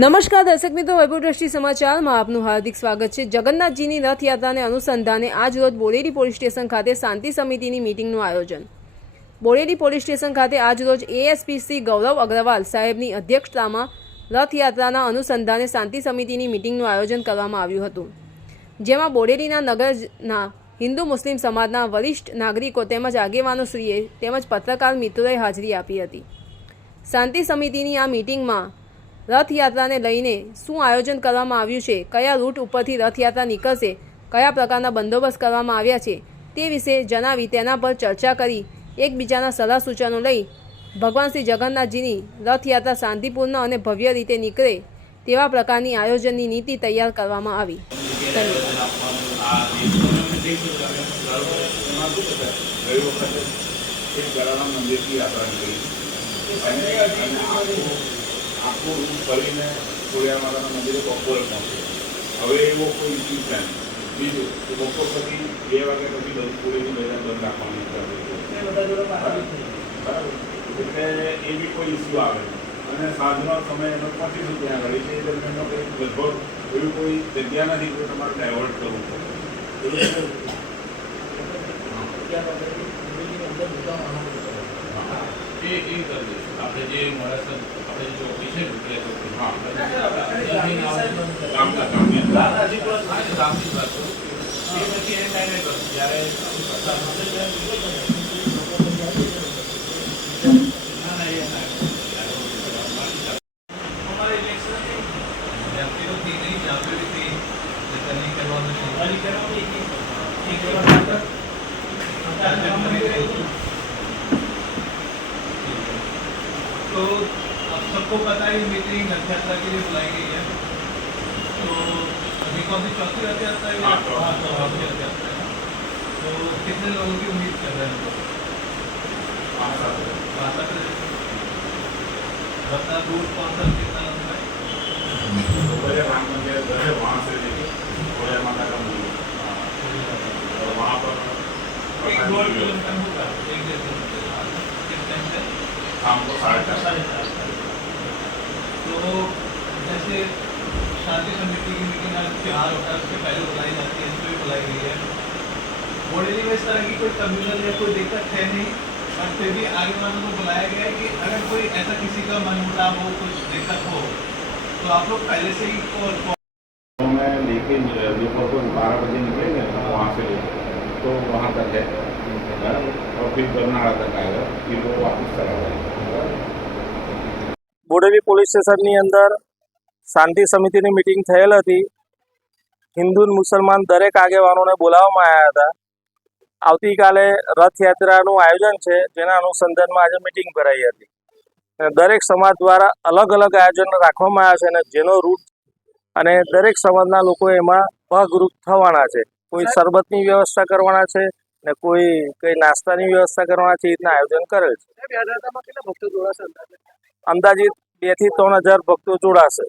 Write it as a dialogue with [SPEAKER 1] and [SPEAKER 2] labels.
[SPEAKER 1] નમસ્કાર દર્શક મિત્રો, વૈભવ દ્રષ્ટિ સમાચારમાં આપનું હાર્દિક સ્વાગત છે. જગન્નાથજીની રથયાત્રાને અનુસંધાને આજ રોજ બોરેલી પોલીસ સ્ટેશન ખાતે શાંતિ સમિતિની મિટિંગનું આયોજન. બોરેલી પોલીસ સ્ટેશન ખાતે આજ રોજ એએસપી શ્રી ગૌરવ અગ્રવાલ સાહેબની અધ્યક્ષતામાં રથયાત્રાના અનુસંધાને શાંતિ સમિતિની મિટિંગનું આયોજન કરવામાં આવ્યું હતું. જેમાં બોડેલીના નગરના હિન્દુ મુસ્લિમ સમાજના વરિષ્ઠ નાગરિકો તેમજ આગેવાનોશ્રીએ તેમજ પત્રકાર મિત્રોએ હાજરી આપી હતી. શાંતિ સમિતિની આ મિટિંગમાં રથયાત્રાને લઈને શું આયોજન કરવામાં આવ્યું છે? કયા રૂટ ઉપરથી રથયાત્રા નીકળશે? કયા પ્રકારના બંદોબસ્ત કરવામાં આવ્યા છે? તે વિશે જણાવી તેના પર ચર્ચા કરી. એકબીજાના સલાહ સૂચનો લઈ ભગવાન શ્રી જગન્નાથજીની રથયાત્રા શાંતિપૂર્ણ અને ભવ્ય રીતે નીકળે તેવા પ્રકારની આયોજનની નીતિ તૈયાર કરવામાં આવી. ધન્યવાદ.
[SPEAKER 2] આખું રૂમ ફરીને ખોડિયાર માતાના મંદિરે બપોરે પહોંચ્યો હવે એવો કોઈ ઇસ્યુ પ્લાન બીજું કે બપોર પછી બે વાગ્યા પછી બધું પૂરેની બજાર બંધ રાખવાની બરાબર. એટલે એ બી કોઈ ઇસ્યુ આવે અને સાંજનો સમય એનો પચીસ ત્યાં આગળ એટલે એ દરમિયાનનો કંઈ લગભગ એવી કોઈ જગ્યા નથી કે તમારે ડાયવર્ટ કરવું પડે.
[SPEAKER 3] એ એ કરી દઈશું. જે મોડાસર આપણે જે ચોકડી છે ને તે ચોકડી
[SPEAKER 2] હા.
[SPEAKER 3] ગામ
[SPEAKER 2] ગામના ગામની અંદર.
[SPEAKER 3] ગામની વાત કરું એ પછી એને ટાઈમે કરું જ્યારે ના ના એ तो अब सबको पता है मीटिंग रथ यात्रा के लिए बुलाई गई है। तो अभी तो कौन सी चौथी रथ यात्रा है
[SPEAKER 2] हाँ चौथी
[SPEAKER 3] हाँ, रथ यात्रा है। तो कितने लोगों की उम्मीद कर रहे हैं बासठ रत्ना दूर कौन सा कितना लंबा है?
[SPEAKER 2] वहाँ पर
[SPEAKER 3] एक दो किलोमीटर होगा। एक डेढ़ किलोमीटर किस
[SPEAKER 2] शाम को साढ़े चार
[SPEAKER 3] साढ़े चार तो जैसे शांति समिति की मीटिंग आज त्योहार होता है उसके पहले बुलाई जाती है इसमें भी बुलाई गई है। बोडेली में इस तरह की कोई कम्युनल या कोई दिक्कत है नहीं पर फिर भी आगे वालों को बुलाया गया है कि अगर कोई ऐसा किसी का मन मुटाव हो कुछ दिक्कत हो तो आप लोग पहले से ही
[SPEAKER 2] तो मैं लेके दोपहर को बारह बजे निकलेंगे वहाँ से तो वहाँ तक है। બરાબર
[SPEAKER 4] બોડેલી પોલીસ સ્ટેશનની અંદર શાંતિ સમિતિની મિટિંગ થયેલ હતી. હિન્દુ મુસલમાન દરેક આગેવાનોને બોલાવવામાં આવ્યા હતા. આવતીકાલે રથયાત્રાનું આયોજન છે જેના અનુસંધાનમાં આજે મિટિંગ ભરાઈ હતી. દરેક સમાજ દ્વારા અલગ અલગ આયોજન રાખવામાં આવ્યા છે અને જેનો રૂટ અને દરેક સમાજના લોકો એમાં ભાગરૂપ થવાના છે. કોઈ શરબતની વ્યવસ્થા કરવાના છે ને કોઈ કઈ નાસ્તાની વ્યવસ્થા કરવા છે. રીતના આયોજન કરેલ છે અંદાજિત બેથી ત્રણ હજાર ભક્તો જોડાશે.